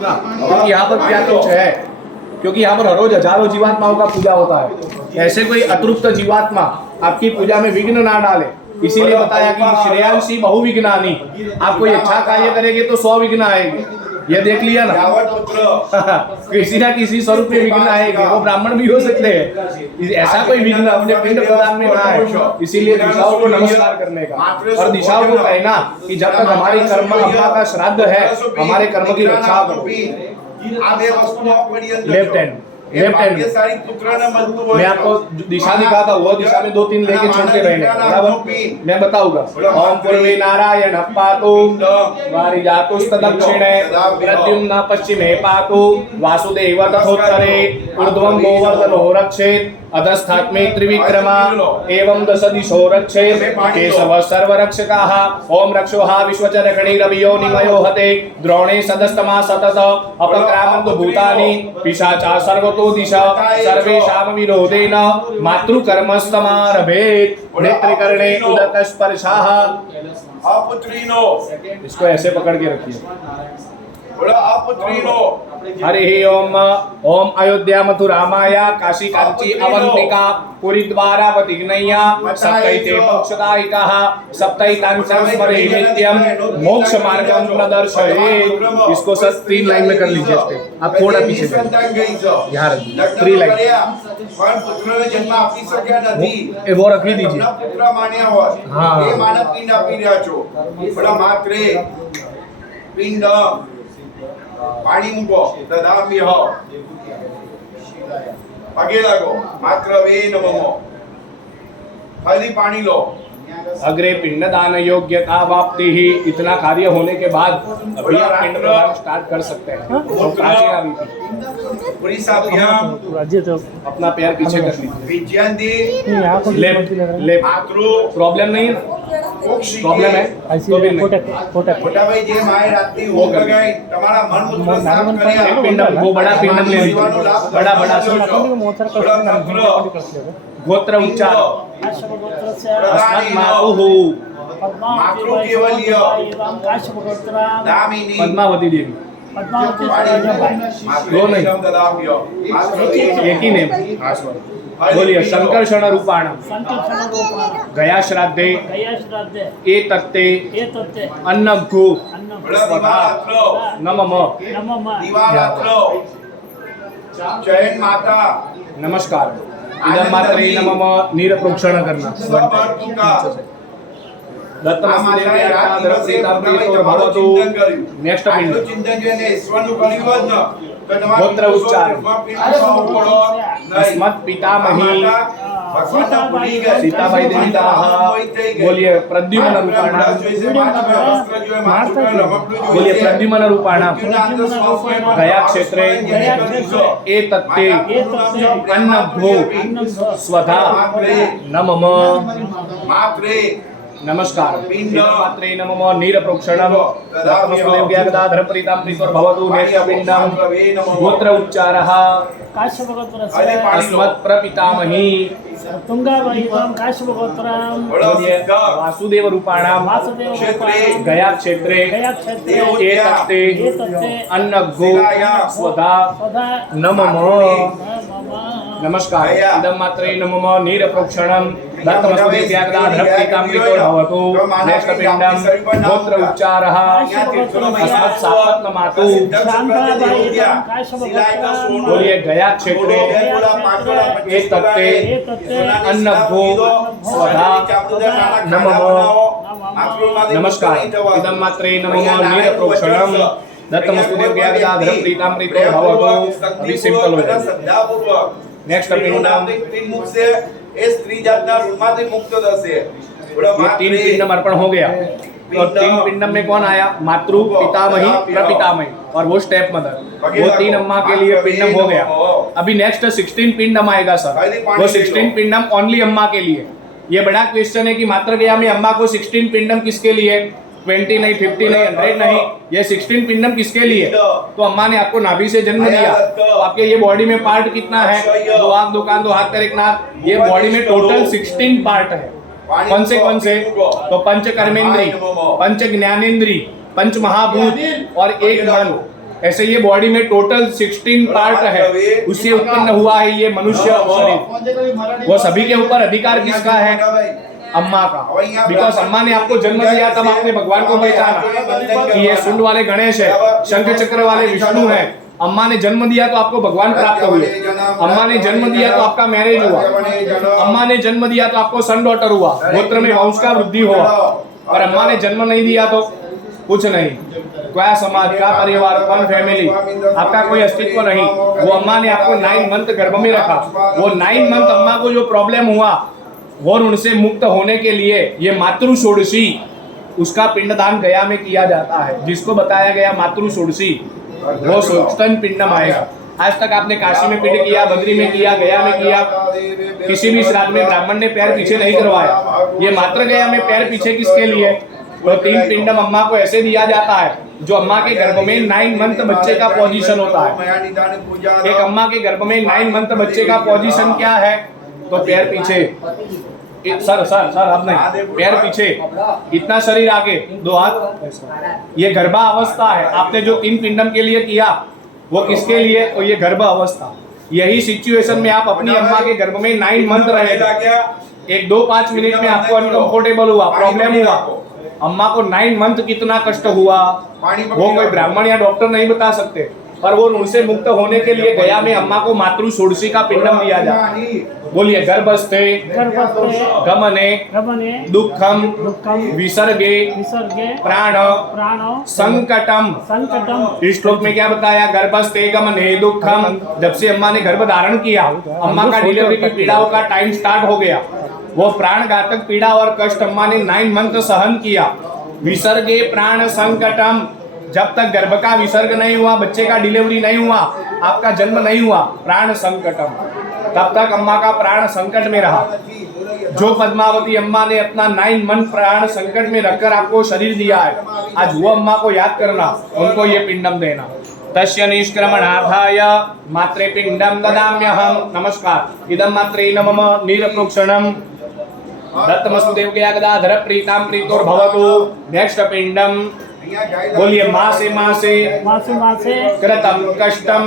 क्योंकि यहाँ पर क्या कुछ है, क्योंकि यहाँ पर हर रोज हजारों जीवात्माओं का पूजा होता है। ऐसे कोई अतृप्त जीवात्मा आपकी पूजा में विघ्न ना डाले, इसीलिए बताया कि श्रेयांसी बहुविघ्नानि। आप कोई अच्छा कार्य करेंगे तो 100 विघ्न आएंगे, ये देख लिया ना। किसी ना किसी स्वरूप में विघ्न आएंगे, वो ब्राह्मण भी हो सकते हैं। ऐसा कोई विघ्न अपने पिंड प्रदान में ना आए, इसीलिए दिशाओं को नमस्कार करने का और दिशाओं को कहना कि जब तक हमारी कर्म अम्मा का श्राद्ध है, हमारे कर्म की रक्षा करो। लेफ्ट हैंड मैं आपको दिशा दिखाता हुआ, दिशा में 2-3 लेके छोड़ते रहेंगे, बराबर। मैं बताऊंगा। ओम पूर्वे नारायण पातु वारिजातुस्त दक्षिणे प्रद्युम्न पश्चिमे पातु वासुदेव तथोत्तरे ऊर्ध्वं गोवर्धनो रक्षेत् अधस्थात्मे त्रिविक्रमा एवं 10 दिशो रक्षेत् केशवः सर्वरक्षकाः। ओम रक्षोहा विश्वचरकणिरभियो निमयो हते द्रोणे सदस्तमा सतत अपक्रामन्तु भूतानि पिशाचा सर्वतो दिशा सर्वेषां विरोधेन मातृकर्मस्तमारभेत् नेत्रकर्णे उदकस्पर्शाः। इसको ऐसे पकड़ के रखिए। हरि ओम। ओम अयोध्या मथुरा माया काशी कांची अवंतिका पुरी द्वारावती नैया सप्तैते मोक्षदायिकाः सप्तैतान् संस्मरे नित्यं मोक्ष मार्गं प्रदर्शयेत्। इसको सर 3 लाइन में कर लीजिए। आप थोड़ा पीछे यहाँ रखिए 3 लाइन। वो रख ही दीजिए। हाँ पाणी मुको ददाम्यह पगे लगो मात्र वे नमो हल्दी पानी लो। अग्रे पिंडदान योग्यता वाप्ति ही। इतना कार्य होने के बाद अभी आप पिंडदान स्टार्ट कर सकते हैं। अपना पैर पीछे कर लीजिए। प्रॉब्लम नहीं है, प्रॉब्लम है छोटा भाई जे माय रात्रि हो गई तुम्हारा मन मुद्रा साफ करिया। पिंडम वो बड़ा पिंडम ले लीजिए, बड़ा गोत्र उच्चार पद्मावती देवी दो नहीं एक ही नहीं। बोलिए संकर्षण रूपाण गया श्राद्धे एतत्ते अन्नघ्घु नमः। जैन माता नमस्कार। इदं मात्रे नमः। नीर प्रोक्षण करना। नेक्स्ट गोत्र उच्चार अस्मत् पितामही सीताबाई देवी। बोलिए प्रद्युम्न रूपाणाम। बोलिए प्रद्युम्न रूपाणाम गया क्षेत्रे एतत्ते अन्नघ्घु स्वधा नमः। नमस्कार। मात्रे नमः। नीर प्रोक्षणम गदाधर प्रीतां प्रीतोर्भवतु। नेत्र पिंडम गोत्र उच्चारः अस्मत् प्रपितामही वासुदेव रूपाणाम गया क्षेत्रे एतत्ते अन्नघ्घु स्वधा नमः। नमस्कार। इदं मात्रे नमः। नीर प्रोक्षणम भवतु। नेक्स्ट पिंडम गोत्र उच्चारः अस्मत् सापत्नमातु। बोलिए गया क्षेत्रे एतत्ते अन्नघ्घु स्वधा नमः। नमस्कार। इदं मात्रे नमः। नीर प्रोक्षणम दत्तमस्तुदेव गदाधर प्रीतां प्रीतो भवतु। अभी सिंपल हो जाएगा। नेक्स्ट पिंडम स्त्री जातना रूमाती मुक्त दसे। ये 3 पिंडम अर्पण हो गया। और 3 पिंडम में कौन आया? मातृ, पितामही, प्रपितामही और वो स्टेप मदर। वो 3 अम्मा के लिए पिंडम हो गया। अभी नेक्स्ट 16 पिंडम आएगा सर। वो 16 पिंडम ओनली अम्मा के लिए। ये बड़ा क्वेश्चन है कि मात्र गया में अम्मा को 16 पिंडम किसके लिए? 20 नहीं, 50 नहीं, 100 नहीं, ये 16 पिंडम किसके लिए? तो अम्मा ने आपको नाभि से जन्म दिया, तो आपके ये बॉडी में पार्ट कितना है? 2 आंख, 2 कान, 2 हाथ, पैर, 1 नाक। ये बॉडी में टोटल 16 पार्ट है। कौन से? तो पंच कर्मेंद्री, पंच ज्ञानेंद्री, पंच महाभूत और 1 मन। ऐसे ये बॉडी में टोटल 16 पार्ट है, उससे उत्पन्न हुआ है ये मनुष्य शरीर। वो सभी के ऊपर अधिकार किसका है? अम्मा का। बिकॉज अम्मा ने आपको जन्म दिया, तब आपने भगवान को पहचाना कि ये शुंड वाले गणेश है, शंख चक्र वाले विष्णु है। अम्मा ने जन्म दिया तो आपको भगवान प्राप्त हुए। अम्मा ने जन्म दिया तो आपका मैरिज हुआ। अम्मा ने जन्म दिया तो आपको सन डॉटर हुआ, गोत्र में वंश का वृद्धि हुआ। और अम्मा ने जन्म नहीं दिया तो कुछ नहीं। क्या समाज, क्या परिवार, कौन फैमिली, आपका कोई अस्तित्व नहीं। वो अम्मा ने आपको 9 मंथ गर्भ में रखा। वो 9 मंथ अम्मा को जो प्रॉब्लम हुआ और उनसे मुक्त होने के लिए ये मातृ षोडशी, उसका पिंडदान गया में किया जाता है। जिसको बताया गया मातृ षोडशी, वो स्तन पिंडम आएगा। आज तक आपने काशी में पिंड किया, बद्री में किया, गया में किया, किसी भी श्राद्ध में ब्राह्मण ने पैर पीछे नहीं करवाया। ये मात्र गया में पैर पीछे किसके लिए? तो 3 पिंडम अम्मा को ऐसे दिया जाता है जो अम्मा के गर्भ में 9 मंथ बच्चे का पोजीशन होता है। एक अम्मा के गर्भ में 9 मंथ बच्चे का पोजीशन क्या है? तो पैर पीछे, सर सर सर अब नहीं, पैर पीछे, इतना शरीर आगे, 2 हाथ। ये गर्भा अवस्था है। आपने जो 3 पिंडम के लिए किया वो किसके लिए? तो ये गर्भ अवस्था। यही सिचुएशन में आप अपनी अम्मा के गर्भ में 9 मंथ रहेगा। 1-2-5 मिनट में आपको अनकंफर्टेबल हुआ, प्रॉब्लम हुआ। अम्मा को 9 मंथ कितना कष्ट हुआ वो कोई ब्राह्मण या डॉक्टर नहीं बता सकते। पर वो उनसे मुक्त होने के लिए गया में अम्मा को मातृ षोडशी का पिंडम दिया जाता। बोलिए, गर्भस्थे गमने दुखम विसर्गे प्राण संकटम। इस श्लोक में क्या बताया? गर्भस्थे गमने दुखम। जब से अम्मा ने गर्भ धारण किया, अम्मा का डिलीवरी की पीड़ाओं का टाइम स्टार्ट हो गया। वो प्राण घातक पीड़ा और कष्ट अम्मा ने 9 मंथ सहन किया। विसर्गे प्राण संकटम, जब तक गर्भ का विसर्ग नहीं हुआ, बच्चे का डिलीवरी नहीं हुआ, आपका जन्म नहीं हुआ, प्राण संकटम, तब तक अम्मा का प्राण संकट में रहा। जो पद्मावती अम्मा ने अपना 9 मंथ प्राण संकट में रखकर आपको शरीर दिया है, आज वो अम्मा को याद करना, उनको ये पिंडम देना। तस्य निष्क्रमणार्थाय मात्रे पिंडम ददाम्यहम। नमस्कार। इदं मात्रे नमः नीरप्रोक्षणम दत्तमस्तु देवकया गदाधर प्रीताम प्रीतोर्भवतु। नेक्स्ट पिंडम, बोलिए, मासे मासे कृतं कष्टम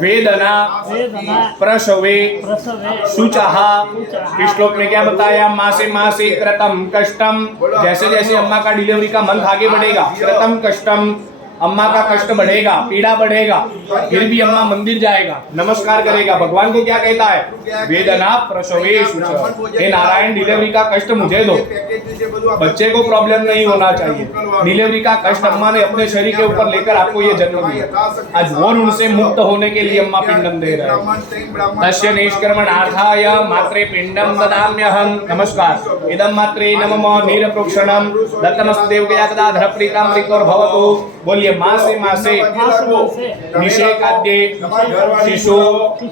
वेदना प्रसवे शुचः। इस श्लोक में क्या बताया? मासे मासे कृतं कष्टम, जैसे जैसे अम्मा का डिलीवरी का मंथ आगे बढ़ेगा, कृतं कष्टम, अम्मा का कष्ट बढ़ेगा, पीड़ा बढ़ेगा, फिर भी अम्मा मंदिर जाएगा, नमस्कार करेगा। भगवान को क्या कहता है? वेदना प्रसवे शुचः। हे नारायण, डिलीवरी का कष्ट मुझे दो, बच्चे को प्रॉब्लम नहीं होना चाहिए। डिलीवरी का कष्ट अम्मा ने अपने शरीर के ऊपर लेकर आपको ये जन्म दिया। आज वो उनसे मुक्त होने के लिए अम्मा पिंडम दे रहे हैं। तस्य निष्क्रमणार्थाय मात्रे पिंडम ददाम्यहम। नमस्कार। इदं मात्रे नमः नीरप्रोक्षणम दत्तमस्तु देवकया गदाधर प्रीताम प्रीतोर्भवतु। बोलिए, मासे मासे निषेकाद्ये शिशु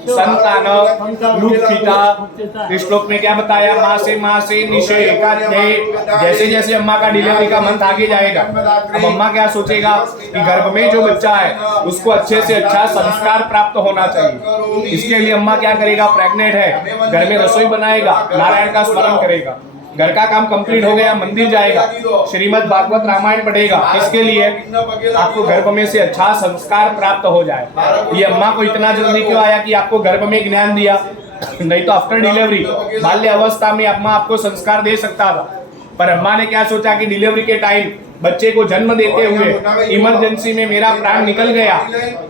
संतान लुप्फिता। इस श्लोक में क्या बताया? मासे मासे निषेकाद्ये, जैसे जैसे अम्मा का डिलीवरी का मंथ आगे जाएगा, अब अम्मा क्या सोचेगा कि गर्भ में जो बच्चा है उसको अच्छे से अच्छा संस्कार प्राप्त होना चाहिए। इसके लिए अम्मा क्या करेगा? प्रेग्नेंट है, घर में रसोई बनाएगा, नारायण का स्मरण करेगा, घर का काम कंप्लीट हो गया, मंदिर जाएगा, श्रीमद् भागवत रामायण पढ़ेगा। इसके लिए आपको गर्भ में से अच्छा संस्कार प्राप्त हो जाए। ये अम्मा को इतना जल्दी क्यों आया कि आपको गर्भ में ज्ञान दिया? नहीं तो आफ्टर डिलीवरी बाल्य अवस्था में अम्मा आपको संस्कार दे सकता था, पर अम्मा ने क्या सोचा कि डिलीवरी के टाइम बच्चे को जन्म देते हुए इमरजेंसी में मेरा प्राण निकल गया,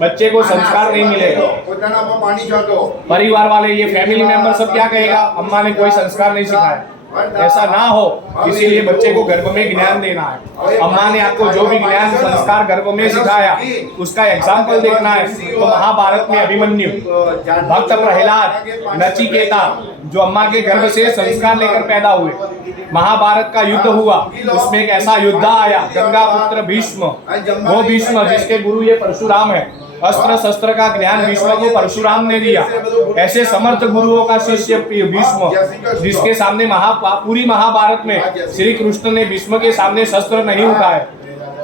बच्चे को संस्कार नहीं मिलेगा। परिवार वाले, ये फैमिली मेंबर सब क्या कहेगा? अम्मा ने कोई संस्कार नहीं सिखाया। ऐसा ना हो, इसीलिए बच्चे को गर्भ में ज्ञान देना है। अम्मा ने आपको जो भी ज्ञान संस्कार गर्भ में सिखाया, उसका एग्जाम्पल देखना है। तो महाभारत में अभिमन्यु, भक्त प्रहलाद, नचिकेता, जो अम्मा के गर्भ से संस्कार लेकर पैदा हुए, महाभारत का युद्ध हुआ, उसमें एक ऐसा योद्धा आया, गंगा पुत्र भीष्म। वो भीष्म जिसके गुरु ये परशुराम है, अस्त्र शस्त्र का ज्ञान भीष्म को परशुराम ने दिया। ऐसे समर्थ गुरुओं का शिष्य भीष्म, जिसके सामने पूरी महाभारत में श्री कृष्ण ने भीष्म के सामने शस्त्र नहीं उठाए,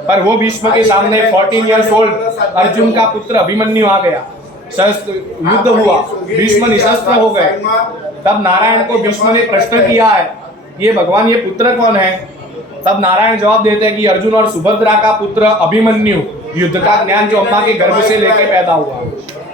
पर वो भीष्म के सामने 14 ईयर्स ओल्ड अर्जुन का पुत्र अभिमन्यु आ गया। युद्ध हुआ, भीष्म निशस्त्र हो गए। तब नारायण को भीष्म ने प्रश्न किया है, ये भगवान, ये पुत्र कौन है? तब नारायण जवाब देते हैं कि अर्जुन और सुभद्रा का पुत्र अभिमन्यु, युद्ध का ज्ञान जो अम्मा के गर्भ से लेके पैदा हुआ,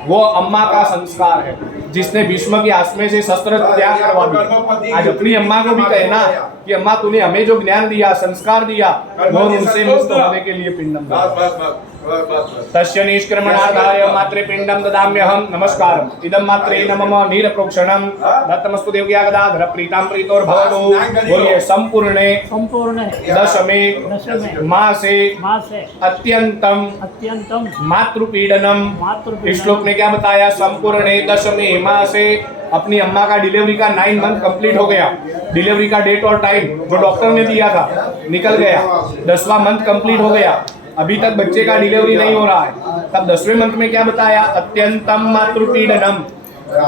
वो अम्मा का संस्कार है जिसने भीष्म की आत्मा से शस्त्र त्याग करवा दिया। आज अपनी अम्मा को भी कहना कि अम्मा तूने हमें जो ज्ञान दिया, संस्कार दिया, वो उनसे मुक्त होने के लिए पिंडम दे। तस्य निष्क्रमणार्थाय मातृपिंडम ददाम्यहम नमस्कारम इदं मात्रेण मम नीरप्रोक्षणम दत्तमस्तु देवज्ञागदाधर प्रीतां प्रीतोर भवतु। बोलिए संपूर्णे दशमे मासे अत्यंतम मातृपीडनम। इस श्लोक ने क्या बताया? संपूर्णे दशमे मासे, अपनी अम्मा का डिलीवरी का 9 मंथ कंप्लीट हो गया। डिलीवरी का डेट और टाइम जो डॉक्टर ने दिया था निकल गया, 10वां मंथ कंप्लीट हो गया, अभी तक बच्चे का डिलीवरी नहीं हो रहा है। तब 10वें मंथ में क्या बताया? अत्यंतम मातृपीडनम।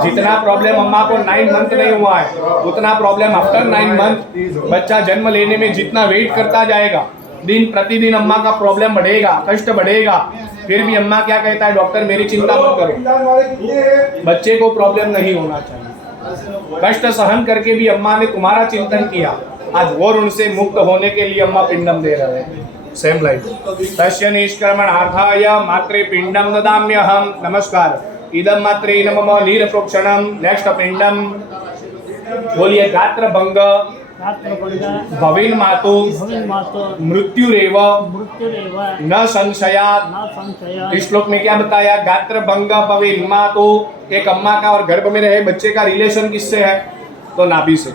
जितना प्रॉब्लम अम्मा को 9 मंथ नहीं हुआ है, उतना प्रॉब्लम आफ्टर 9 मंथ बच्चा जन्म लेने में जितना वेट करता जाएगा, दिन प्रतिदिन अम्मा का प्रॉब्लम बढ़ेगा, कष्ट बढ़ेगा। फिर भी अम्मा क्या कहता है? डॉक्टर मेरी चिंता मत करो, बच्चे को प्रॉब्लम नहीं होना चाहिए। कष्ट सहन करके भी अम्मा ने तुम्हारा चिंतन किया, आज वो उनसे मुक्त होने के लिए अम्मा पिंडम दे रहे हैं। Same life. तस्य निष्क्रमणार्थाय मातृपिंडम ददाम्यहम नमस्कार इदं मात्रेण मम नीरप्रोक्षणम। नेक्स्ट पिंडम बोलिए गात्र भंग भविन मातु मृत्युरेव न संशयात्। इस श्लोक में क्या बताया? गात्र भंग भविन मातु, एक अम्मा का और गर्भ में रहे बच्चे का रिलेशन किससे है? तो नाभि से।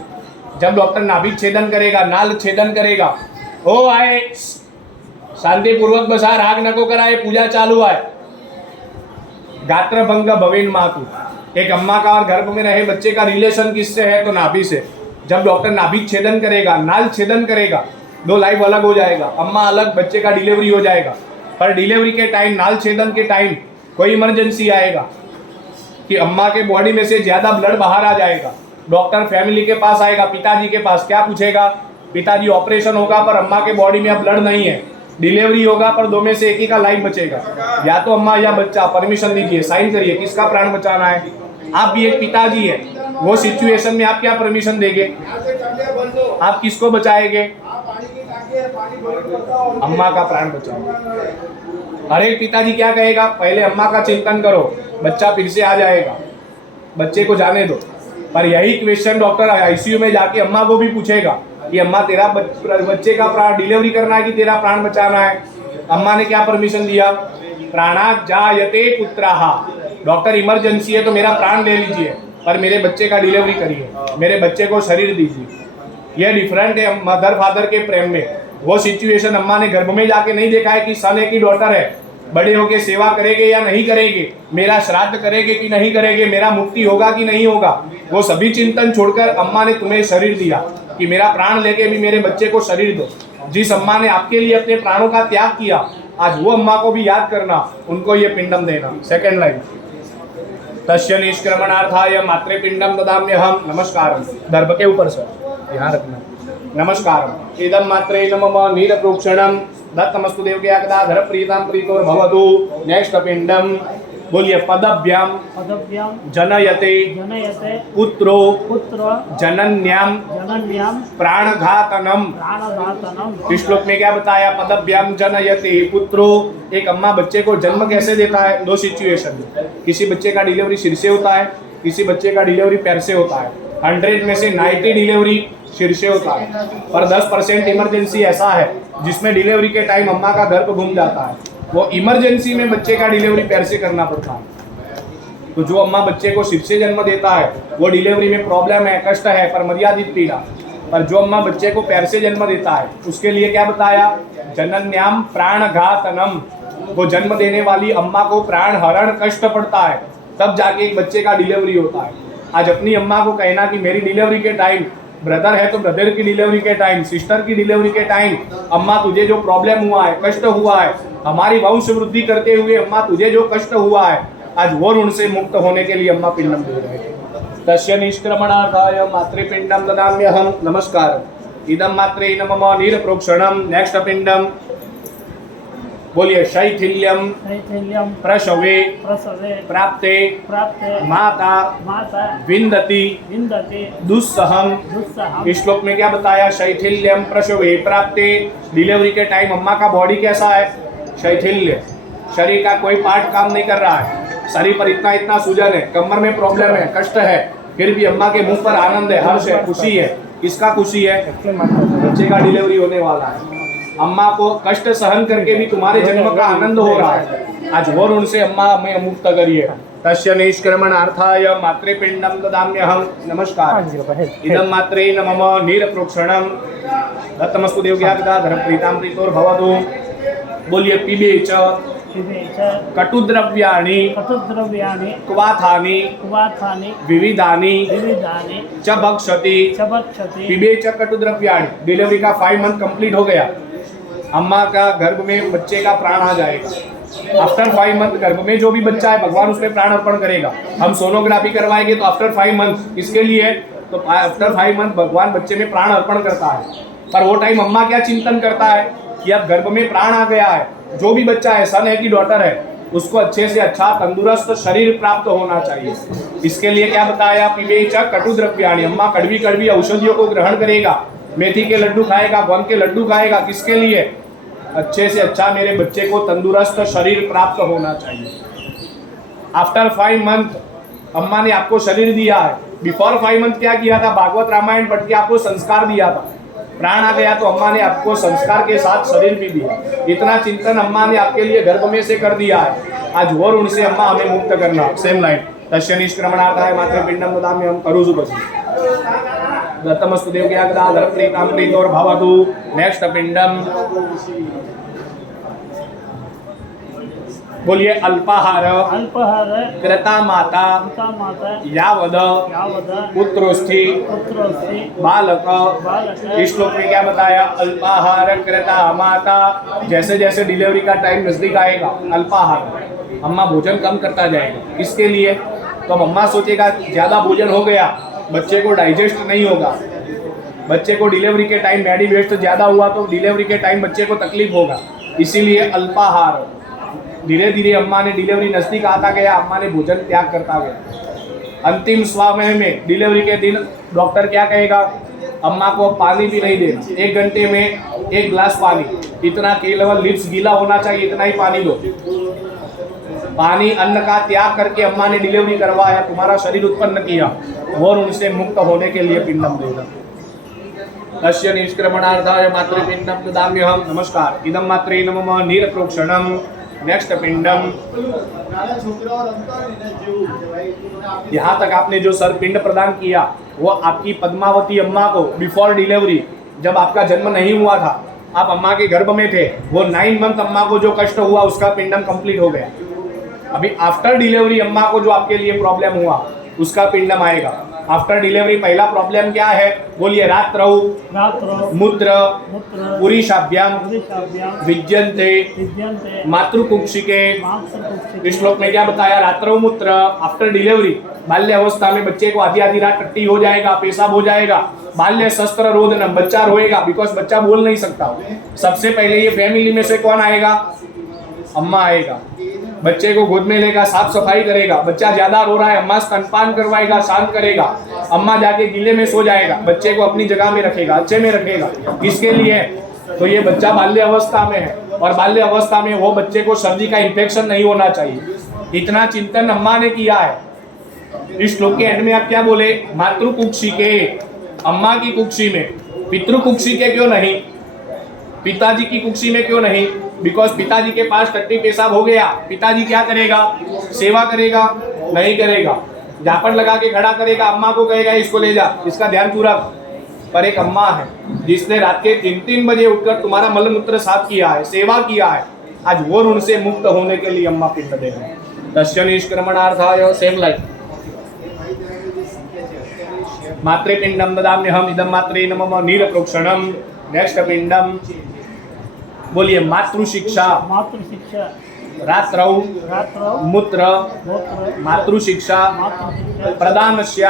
जब डॉक्टर नाभि छेदन करेगा, नाल छेदन करेगा, ओ आए शांति पूर्वक बसा, राग नको कराए, पूजा चालू है। गात्र भंग भविन मातु, एक अम्मा का और गर्भ में रहे बच्चे का रिलेशन किससे है? तो नाभि से। जब डॉक्टर नाभि छेदन करेगा, नाल छेदन करेगा, दो लाइफ अलग हो जाएगा, अम्मा अलग, बच्चे का डिलीवरी हो जाएगा। पर डिलीवरी के टाइम, नाल छेदन के टाइम कोई इमरजेंसी आएगा कि अम्मा के बॉडी में से ज्यादा ब्लड बाहर आ जाएगा, डॉक्टर फैमिली के पास आएगा, पिताजी के पास, क्या पूछेगा? पिताजी ऑपरेशन होगा पर अम्मा के बॉडी में अब ब्लड नहीं है, डिलीवरी होगा पर दो में से एक ही का लाइफ बचेगा, या तो अम्मा या बच्चा, परमिशन दीजिए, साइन करिए, किसका प्राण बचाना है? आप भी एक पिताजी है, वो सिचुएशन में आप क्या परमिशन देंगे? आप किसको बचाएंगे? अम्मा का प्राण बचाओ। हर एक पिताजी क्या कहेगा? पहले अम्मा का चिंतन करो, बच्चा फिर से आ जाएगा, बच्चे को जाने दो। पर यही क्वेश्चन डॉक्टर आईसीयू में जाके अम्मा को भी पूछेगा कि अम्मा तेरा बच्चे का प्राण डिलीवरी करना है कि तेरा प्राण बचाना है? अम्मा ने क्या परमिशन दिया? प्राणात् जायते पुत्रः। डॉक्टर इमरजेंसी है तो मेरा प्राण ले लीजिए, पर मेरे बच्चे का डिलीवरी करिए, मेरे बच्चे को शरीर दीजिए। यह डिफरेंट है मदर फादर के प्रेम में। वो सिचुएशन अम्मा ने गर्भ में जाके नहीं देखा है कि सन है कि डॉटर है, बड़े होके सेवा करेंगे या नहीं करेंगे, मेरा श्राद्ध करेंगे कि नहीं करेंगे, मेरा मुक्ति होगा कि नहीं होगा। वो सभी चिंतन छोड़कर अम्मा ने तुम्हें शरीर दिया कि मेरा प्राण लेके भी मेरे बच्चे को शरीर दो। जिस अम्मा ने आपके लिए अपने प्राणों का त्याग किया, आज वो अम्मा को भी याद करना, उनको ये पिंडम देना। सेकंड लाइन, तस्य निष्क्रमणार्थाय मातृपिंडम ददाम्यहम नमस्कारम। दर्भ के ऊपर सर ध्यान रखना। नमस्कारम इदं मात्रेण मम नीरप्रोक्षणम दत्तमस्तु देवज्ञागदाधर प्रीतां प्रीतोर भवतु। नेक्स्ट पिंडम बोलिए पदभ्याम जनयते पुत्रो जनन्याम प्राणघातनम। इस श्लोक में क्या बताया? पदभ्याम जनयते पुत्रो, एक अम्मा बच्चे को जन्म कैसे देता है? दो सिचुएशन में, किसी बच्चे का डिलीवरी सिर से होता है, किसी बच्चे का डिलीवरी पैर से होता है। 100 में से 90 डिलीवरी सिर से होता है, पर 10% इमरजेंसी ऐसा है जिसमें डिलीवरी के टाइम अम्मा का गर्भ घूम जाता है, वो इमरजेंसी में बच्चे का डिलीवरी पैर से करना पड़ता है। तो जो अम्मा बच्चे को सिर से जन्म देता है वो डिलीवरी में प्रॉब्लम है, कष्ट है, पर मर्यादित पीड़ा। पर जो अम्मा बच्चे को पैर से जन्म देता है उसके लिए क्या बताया? जनन्याम प्राणघातनम। वो जन्म देने वाली अम्मा को प्राण हरण कष्ट पड़ता है, तब जाके एक बच्चे का डिलीवरी होता है। आज अपनी अम्मा को कहना कि मेरी डिलीवरी के टाइम, ब्रदर है तो ब्रदर की डिलीवरी के टाइम, सिस्टर की डिलीवरी के टाइम, अम्मा तुझे जो प्रॉब्लम हुआ है, कष्ट हुआ है, हमारी वंश वृद्धि करते हुए अम्मा तुझे जो कष्ट हुआ है, आज वो ऋण से मुक्त होने के लिए अम्मा पिंडम दे रहे हैं। तस्य निष्क्रमणार्थाय मातृपिंडम ददाम्यहम नमस्कार इदं मात्रेण मम नीरप्रोक्षणम। नेक्स्ट पिंडम बोलिए शैथिल्यम प्रसवे प्राप्ते माता विंदति दुस्सहम। इस श्लोक में क्या बताया? शैथिल्यम प्रसवे प्राप्ते, डिलीवरी के टाइम अम्मा का बॉडी कैसा है? शैथिल्य, शरीर का कोई पार्ट काम नहीं कर रहा है, शरीर पर इतना इतना सूजन है, कमर में प्रॉब्लम है, कष्ट है, फिर भी अम्मा के मुंह पर आनंद है, हर्ष है, खुशी है। किसका खुशी है? बच्चे का डिलीवरी होने वाला है। अम्मा को कष्ट सहन करके भी तुम्हारे जन्म का आनंद हो रहा है। आज वो ऋण से अम्मा हमें मुक्त करिए। तस्य निष्क्रमणार्थाय मातृपिंडम ददाम्यहम्। नमस्कार। इदं मात्रे नमः नीरप्रोक्षणं दत्तमस्तु देवज्ञागदाधर प्रीतां प्रीतोर्भवतु। बोलिए पिबे च कटुद्रव्याणि क्वाथानि विविधानि च भक्षति। पिबे च कटुद्रव्याणि। डिलीवरी का 5 मंथ कंप्लीट हो गया, अम्मा का गर्भ में बच्चे का प्राण आ जाएगा। आफ्टर 5 मंथ गर्भ में जो भी बच्चा है भगवान उसमें प्राण अर्पण करेगा। हम सोनोग्राफी करवाएंगे तो आफ्टर 5 मंथ इसके लिए तो आफ्टर 5 मंथ भगवान बच्चे में प्राण अर्पण करता है। पर वो टाइम अम्मा क्या चिंतन करता है कि अब गर्भ में प्राण आ गया है, जो भी बच्चा है, सन है कि डॉटर है, उसको अच्छे से अच्छा तंदुरुस्त शरीर प्राप्त होना चाहिए। इसके लिए क्या बताया? पिबे च कटुद्रव्याणि। अम्मा कड़वी कड़वी औषधियों को ग्रहण करेगा, मेथी के लड्डू खाएगा, गम के लड्डू खाएगा। किसके लिए? अच्छे से अच्छा मेरे बच्चे को तंदुरुस्त शरीर प्राप्त होना चाहिए। आफ्टर 5 मंथ अम्मा ने आपको शरीर दिया है। बिफोर 5 मंथ क्या किया था? भागवत रामायण पढ़ के आपको संस्कार दिया था। प्राण आ गया तो अम्मा ने आपको संस्कार के साथ शरीर भी दिया। इतना चिंतन अम्मा ने आपके लिए गर्भ में से कर दिया है। आज वो ऋण से अम्मा हमें मुक्त करना। Same line. तस्य निष्क्रमणार्थाय मातृपिंडं ददाम्यहम्। करोतु बसि। दत्तमस्तु देवज्ञागदाधर प्रीतां प्रीतोर्भवतु। नेक्स्ट पिंडम बोलिए अल्पाहार कृता माता यावद पुत्रोस्थि बालक। इस श्लोक में क्या बताया? अल्पाहार कृता माता। जैसे जैसे डिलीवरी का टाइम नजदीक आएगा, अल्पाहार, अम्मा भोजन कम करता जाएगा। किसके लिए? तो अम्मा सोचेगा ज्यादा भोजन हो गया, बच्चे को डाइजेस्ट नहीं होगा, बच्चे को डिलीवरी के टाइम बॉडी वेट ज्यादा हुआ तो डिलीवरी के टाइम बच्चे को तकलीफ होगा। इसीलिए अल्पाहार। धीरे धीरे अम्मा ने डिलीवरी नजदीक आता गया, अम्मा ने भोजन त्याग करता गया। अंतिम स्वामय में डिलीवरी के दिन डॉक्टर क्या कहेगा? अम्मा को पानी भी नहीं देना, 1 घंटे में 1 गिलास पानी, इतना केवल लिप्स गीला होना चाहिए, इतना ही पानी दो। पानी अन्न का त्याग करके अम्मा ने डिलीवरी करवाया, तुम्हारा शरीर उत्पन्न किया, और उनसे मुक्त होने के लिए पिंडम देगा। तस्य निष्क्रमणार्थाय मातृपिंडं ददाम्यहम्। नमस्कार। इदं मात्रे नमः नीरप्रोक्षणं। नेक्स्ट पिंडम। यहाँ तक आपने जो सर पिंड प्रदान किया वो आपकी पद्मावती अम्मा को बिफोर डिलीवरी, जब आपका जन्म नहीं हुआ था, आप अम्मा के गर्भ में थे, वो 9 मंथ अम्मा को जो कष्ट हुआ उसका पिंडम कंप्लीट हो गया। अभी आफ्टर डिलीवरी अम्मा को जो आपके लिए प्रॉब्लम हुआ उसका पिंडम आएगा। आफ्टर डिलीवरी पहला प्रॉब्लम क्या है? बोलिए। रात्रौ मूत्र पुरीशाभ्याम विद्यन्ते मातृकुक्षिके। इस श्लोक में क्या बताया? रात्रौ मूत्र। आफ्टर डिलीवरी बाल्य अवस्था में बच्चे को आधी आधी रात टट्टी हो जाएगा, पेशाब हो जाएगा, बाल्य शस्त्र रोदनम, बच्चा रोएगा बिकॉज बच्चा बोल नहीं सकता। सबसे पहले ये फैमिली में से कौन आएगा? अम्मा आएगा। बच्चे को गोद में लेगा, साफ सफाई करेगा, बच्चा ज्यादा रो रहा है, अम्मा स्तनपान करवाएगा, शांत करेगा, अम्मा जाके गीले में सो जाएगा, बच्चे को अपनी जगह में रखेगा, अच्छे में रखेगा। किसके लिए? तो ये बच्चा बाल्य अवस्था में है, और बाल्य अवस्था में वो बच्चे को सर्दी का इन्फेक्शन नहीं होना चाहिए। इतना चिंतन अम्मा ने किया है। इस श्लोक के एंड में आप क्या बोले? मातृ कुक्षी के, अम्मा की कुक्षी में। पितृ कुक्षी के क्यों नहीं? पिताजी की कुक्षी में क्यों नहीं? बिकॉज पिताजी के पास टट्टी पेशाब हो गया, पिताजी क्या करेगा? सेवा करेगा? नहीं करेगा। जापन लगा के खड़ा करेगा, अम्मा को कहेगा इसको ले जा, इसका ध्यान तू रख। पर एक अम्मा है जिसने रात के 3-3 बजे उठकर तुम्हारा मलमूत्र साफ किया है, सेवा किया है। आज वो ऋण से मुक्त होने के लिए अम्मा पिंड देगा। तस्य निष्क्रमणार्थाय। Same line. मातृपिंडं ददाम्यहम्। इदं मात्रे नमः नीरप्रोक्षणं। नेक्स्ट पिंडम बोलिए। मातृशिक्षा। रात्रौ मूत्र मातृशिक्षा प्रदानस्य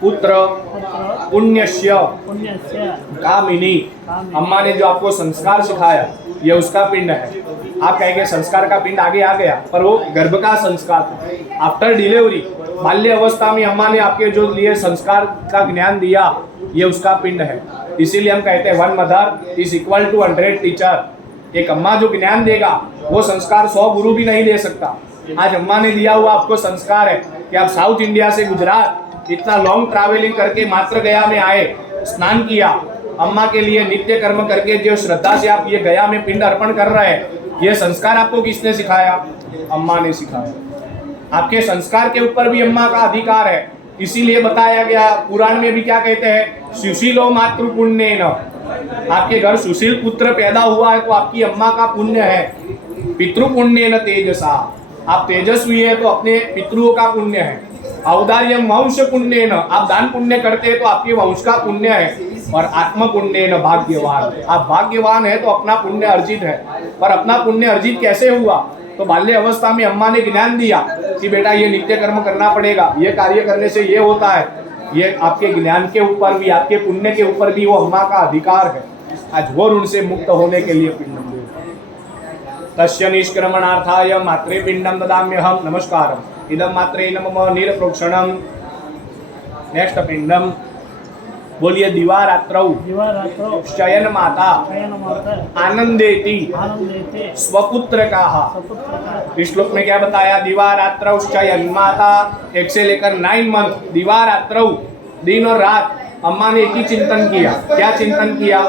पुत्र पुण्यस्य कामिनी। अम्मा ने जो आपको संस्कार सिखाया ये उसका पिंड है। आप कहेंगे संस्कार का पिंड आगे आ गया, पर वो गर्भ का संस्कार था। आफ्टर डिलीवरी बाल्य अवस्था में अम्मा ने आपके जो लिए संस्कार का ज्ञान दिया, ये उसका पिंड है। इसीलिए हम कहते हैं 1 mother is equal to 100 teacher. एक अम्मा जो ज्ञान देगा वो संस्कार 100 गुरु भी नहीं दे सकता। आज अम्मा ने दिया हुआ आपको संस्कार है कि आप साउथ इंडिया से गुजरात इतना लॉन्ग ट्रैवलिंग करके मात्र गया में आए, स्नान किया, अम्मा के लिए नित्य कर्म करके जो श्रद्धा से आप ये गया में पिंड अर्पण कर रहे हैं, ये संस्कार आपको किसने सिखाया? अम्मा ने सिखाया। आपके संस्कार के ऊपर भी अम्मा का अधिकार है। इसीलिए बताया गया, पुराण में भी क्या कहते हैं, सुशीलो मातृ पुण्य न। आपके घर सुशील पुत्र पैदा हुआ है तो आपकी अम्मा का पुण्य है। पितृ पुण्य न तेजसा, आप तेजस्वी है तो अपने पितृओं का पुण्य है। औदार्यम वंश पुण्य न, आप दान पुण्य करते हैं तो आपके वंश का पुण्य है। और आत्म पुण्य न भाग्यवान, आप भाग्यवान है तो अपना पुण्य अर्जित है। पर अपना पुण्य अर्जित कैसे हुआ? तो बाल्य अवस्था में अम्मा ने ज्ञान दिया कि बेटा ये नित्य कर्म करना पड़ेगा, ये कार्य करने से ये होता है। ये आपके ज्ञान के ऊपर भी, आपके पुण्य के ऊपर भी वो अम्मा का अधिकार है। आज वो ऋण से मुक्त होने के लिए पिंडम दे। तस्य निष्क्रमणार्थाय मात्रे पिंडम ददाम्यहम। नमस्कारम। इदम मात्रे नमः निरप्रोक्षणम। नेक्स्ट पिंडम बोलिए। दिवारात्रौ शयन माता आनंदेति स्वपुत्र का। इस श्लोक में क्या बताया? दिवारात्रौ शयन माता, 1 से लेकर 9 मंथ दिवारात्रौ, दिन और रात अम्मा ने एक ही चिंतन किया। क्या चिंतन किया?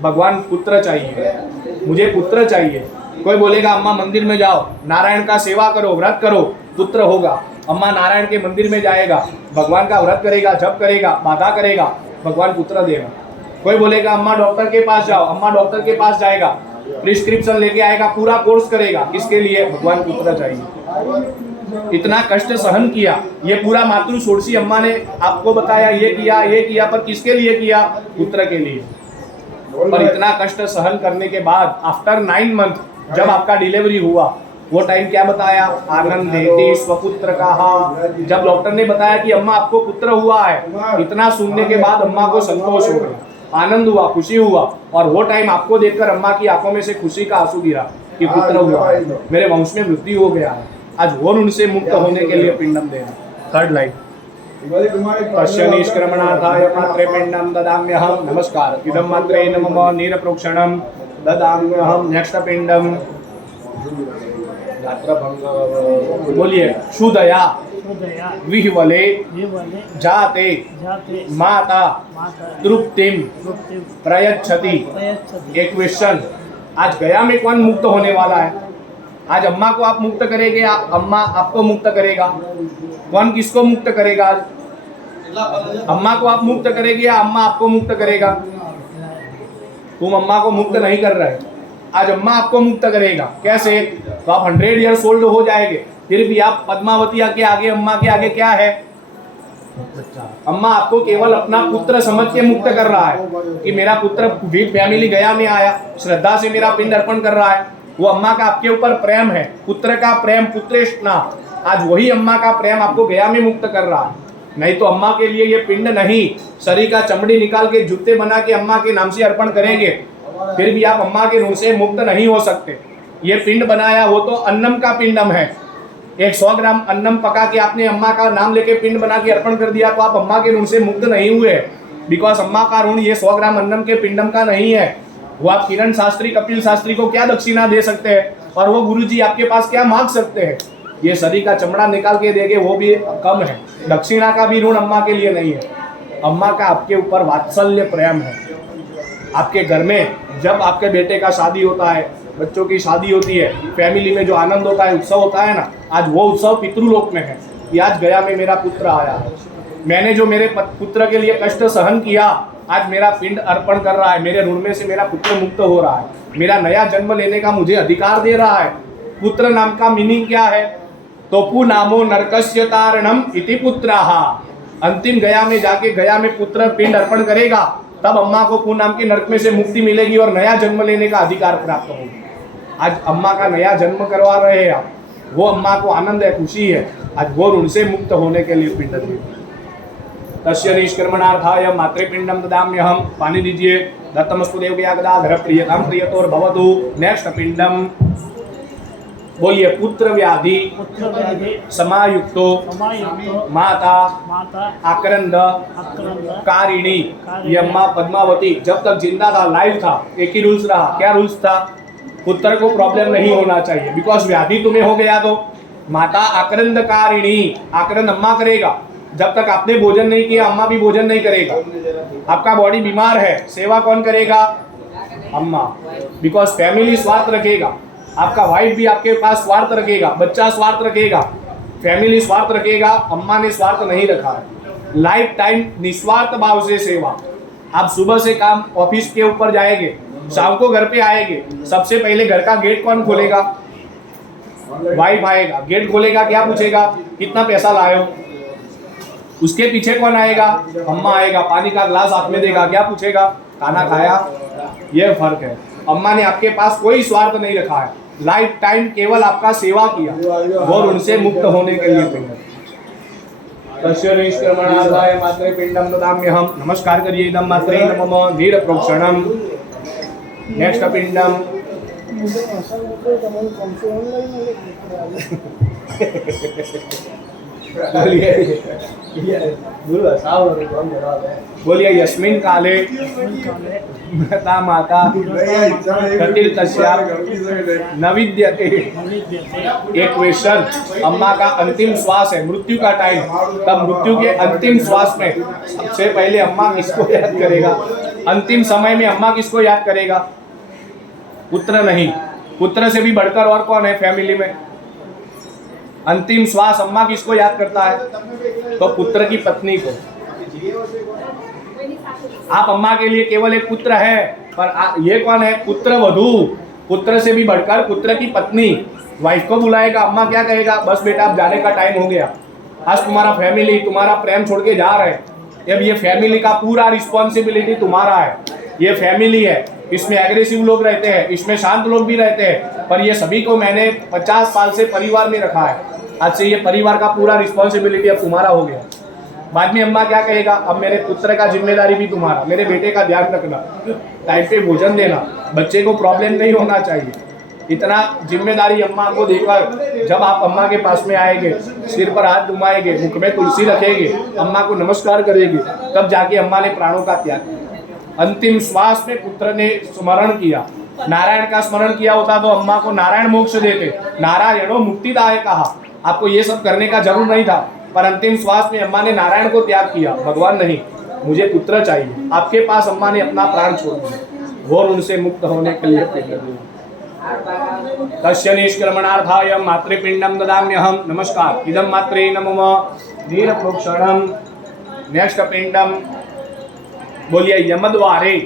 भगवान पुत्र चाहिए, मुझे पुत्र चाहिए। कोई बोलेगा अम्मा मंदिर में जाओ, नारायण का सेवा करो, व्रत करो, पुत्र होगा। अम्मा नारायण के मंदिर में जाएगा, भगवान का व्रत करेगा, जप करेगा, बाधा करेगा, भगवान पुत्र देगा। कोई बोलेगा अम्मा डॉक्टर के पास जाओ, अम्मा डॉक्टर के पास जाएगा, प्रिस्क्रिप्शन लेके आएगा, पूरा कोर्स करेगा, किसके लिए? भगवान पुत्र चाहिए। इतना कष्ट सहन किया, ये पूरा मातृ षोडशी अम्मा ने आपको बताया, ये किया, पर किसके लिए किया? पुत्र के लिए। पर इतना कष्ट सहन करने के बाद आफ्टर 9 मंथ जब आपका डिलीवरी हुआ, वो टाइम क्या बताया? आनंद देती स्वपुत्र का। जब डॉक्टर ने बताया कि अम्मा आपको पुत्र हुआ है, इतना सुनने के बाद अम्मा को संतोष हो गया, आनंद हुआ, खुशी हुआ। और वो टाइम आपको देखकर अम्मा की आंखों में से खुशी का आंसू गिरा कि पुत्र हुआ है, मेरे वंश में वृद्धि हो गया है। आज वो उनसे मुक्त होने के लिए पिंडम देना। 3rd line. तस्य निष्क्रमणार्थाय मात्रे पिंडम ददाम्यहम। नमस्कार। इदं मात्रे नमः निरप्रोक्षणम ददाम्यहम। नेक्स्ट पिंडम बोलिए। शुदया विह्वले जाते माता तृप्तिम प्रयच्छति। एक क्वेश्चन, आज गया में कौन मुक्त होने वाला है? आज अम्मा को आप मुक्त करेंगे, अम्मा आपको मुक्त करेगा? कौन किसको मुक्त करेगा? अम्मा को आप मुक्त करेंगे या अम्मा आपको मुक्त करेगा? तुम अम्मा को मुक्त नहीं कर रहे, आज अम्मा आपको मुक्त करेगा। कैसे? तो आप 100 ईयर्स ओल्ड हो जाएंगे, फिर भी आप पद्मावती के आगे, अम्मा के आगे क्या है? अम्मा आपको केवल अपना पुत्र समझ के मुक्त कर रहा है कि मेरा पुत्र विद फैमिली गया में आया, श्रद्धा से मेरा पिंड अर्पण कर रहा है। वो अम्मा का आपके ऊपर प्रेम है, पुत्र का प्रेम, पुत्रेष्णा। आज वही अम्मा का प्रेम आपको गया में मुक्त कर रहा है। नहीं तो अम्मा के लिए ये पिंड नहीं, शरीर का चमड़ी निकाल के जूते बना के अम्मा के नाम से अर्पण करेंगे, फिर भी आप अम्मा के ऋण से मुक्त नहीं हो सकते। ये पिंड बनाया वो तो अन्नम का पिंडम है। 100 ग्राम अन्नम पका के आपने अम्मा का नाम लेके पिंड बना के अर्पण कर दिया तो आप अम्मा के ऋण से मुक्त नहीं हुए, बिकॉज अम्मा का ऋण ये 100 ग्राम अन्नम के पिंडम का नहीं है। वो आप किरण शास्त्री, कपिल शास्त्री को क्या दक्षिणा दे सकते हैं, और वो गुरुजी आपके पास क्या मांग सकते हैं? ये शरीर का चमड़ा निकाल के देंगे वो भी कम है। दक्षिणा का भी ऋण अम्मा के लिए नहीं है। अम्मा का आपके ऊपर वात्सल्य प्रेम है। आपके घर में जब आपके बेटे का शादी होता है, बच्चों की शादी होती है, फैमिली में जो आनंद होता है, उत्सव होता है ना, आज वो उत्सव पितृलोक में है कि आज गया में मेरा पुत्र आया है, मैंने जो मेरे पुत्र के लिए कष्ट सहन किया, आज मेरा पिंड अर्पण कर रहा है, मेरे ऋण में से मेरा पुत्र मुक्त हो रहा है, मेरा नया जन्म लेने का मुझे अधिकार दे रहा है। पुत्र नाम का मीनिंग क्या है? तो पु नामो नरकस्य तारणम इति पुत्राः। अंतिम गया में जाके गया में पुत्र पिंड अर्पण करेगा, तब अम्मा को पु नाम के नरक में से मुक्ति मिलेगी और नया जन्म लेने का अधिकार प्राप्त होगा। आज अम्मा का नया जन्म करवा रहे हैं आप, वो अम्मा को आनंद है, खुशी है। आज वो ऋण से मुक्त होने के लिए पिंड दे। तस्य निष्कर्मणार्थाय मातृपिंडम ददाम्यहम। पानी दीजिए। दत्तमस्तु देवया गदाधर प्रियताम प्रियतोर भवतु। नेक्स्ट पिंडम बोलिए। पुत्र व्याधि समायुक्तो माता आक्रंद कारिणी। ये अम्मा पद्मावती जब तक जिंदा था, लाइव था, एक ही रूल्स रहा। क्या रूल्स था? पुत्र को प्रॉब्लम नहीं होना चाहिए, बिकॉज व्याधि तुम्हें हो गया तो माता आक्रंदकारिणी, आक्रंद अम्मा करेगा। जब तक आपने भोजन नहीं किया अम्मा भी भोजन नहीं करेगा। आपका बॉडी बीमार है, सेवा कौन करेगा? अम्मा, बिकॉज फैमिली स्वार्थ रखेगा। आपका वाइफ भी आपके पास स्वार्थ रखेगा, बच्चा स्वार्थ रखेगा, फैमिली स्वार्थ रखेगा। अम्मा ने स्वार्थ नहीं रखा है। लाइफ टाइम निस्वार्थ भाव से सेवा। आप सुबह से काम ऑफिस के ऊपर जाएंगे, शाम को घर पे आएंगे, सबसे पहले घर का गेट कौन खोलेगा? वाइफ आएगा, गेट खोलेगा, क्या पूछेगा? कितना पैसा लाए हो? उसके पीछे कौन आएगा? अम्मा आएगा, पानी का ग्लास हाथ में देगा, क्या पूछेगा? खाना खाया? यह फर्क है। अम्मा ने आपके पास कोई स्वार्थ नहीं रखा है, लाइफ टाइम केवल आपका सेवा किया और उनसे मुक्त होने के लिए पिंड। तस्य निष्क्रमणार्थाय मात्रे पिंडम ददाम्यहम्। नमस्कार करिए। इदं मात्रे नमः धीर प्रोक्षणम। नेक्स्ट पिंडम। बोलिए यस्मिन् काले माता माता कतिर्तस्या न विद्यते। एक क्वेश्चन, अम्मा का अंतिम श्वास है, मृत्यु का टाइम, तब मृत्यु के अंतिम श्वास में सबसे पहले अम्मा किसको याद करेगा? अंतिम समय में अम्मा किसको याद करेगा? पुत्र नहीं, पुत्र से भी बढ़कर और कौन है फैमिली में? अंतिम श्वास अम्मा किसको याद करता है? तो पुत्र की पत्नी को। आप अम्मा के लिए केवल एक पुत्र है, पर ये कौन है? पुत्र वधू। पुत्र से भी बढ़कर पुत्र की पत्नी। वाइफ को बुलाएगा, अम्मा क्या कहेगा? बस बेटा अब जाने का टाइम हो गया, आज तुम्हारा फैमिली तुम्हारा प्रेम छोड़ के जा रहे हैं। अब ये फैमिली का पूरा रिस्पॉन्सिबिलिटी तुम्हारा है। ये फैमिली है, इसमें एग्रेसिव लोग रहते हैं, इसमें शांत लोग भी रहते हैं, पर ये सभी को मैंने 50 साल से परिवार में रखा है। आज से ये परिवार का पूरा रिस्पॉन्सिबिलिटी अब तुम्हारा हो गया। बाद में अम्मा क्या कहेगा? अब मेरे पुत्र का जिम्मेदारी भी तुम्हारा, मेरे बेटे का ध्यान रखना, टाइम पे भोजन देना, बच्चे को प्रॉब्लम नहीं होना चाहिए। इतना जिम्मेदारी अम्मा को देकर जब आप अम्मा के पास में आएंगे, सिर पर हाथ घुमाएंगे, मुख में तुलसी रखेंगे, अम्मा को नमस्कार करेंगे, तब जाके अम्मा ने प्राणों का त्याग किया। अंतिम श्वास में पुत्र ने स्मरण किया। नारायण का स्मरण किया होता तो अम्मा को नारायण मोक्ष देते, नारायणो मुक्तिदाय कहा। आपको ये सब करने का जरूर नहीं था, पर अंतिम श्वास में अम्मा ने नारायण को त्याग किया। भगवान नहीं, मुझे पुत्र चाहिए। आपके पास अम्मा ने अपना प्राण छोड़ दिया और उनसे मुक्त होने के लिए पिंड दिया। तस्य निष्क्रमणार्थाय मातृपिंडम ददाम्यहम्। नमस्कार। इदं मात्रे नमः धीर प्रोक्षणम। नेक्स्ट पिंडम। बोलिए यमद्वारे।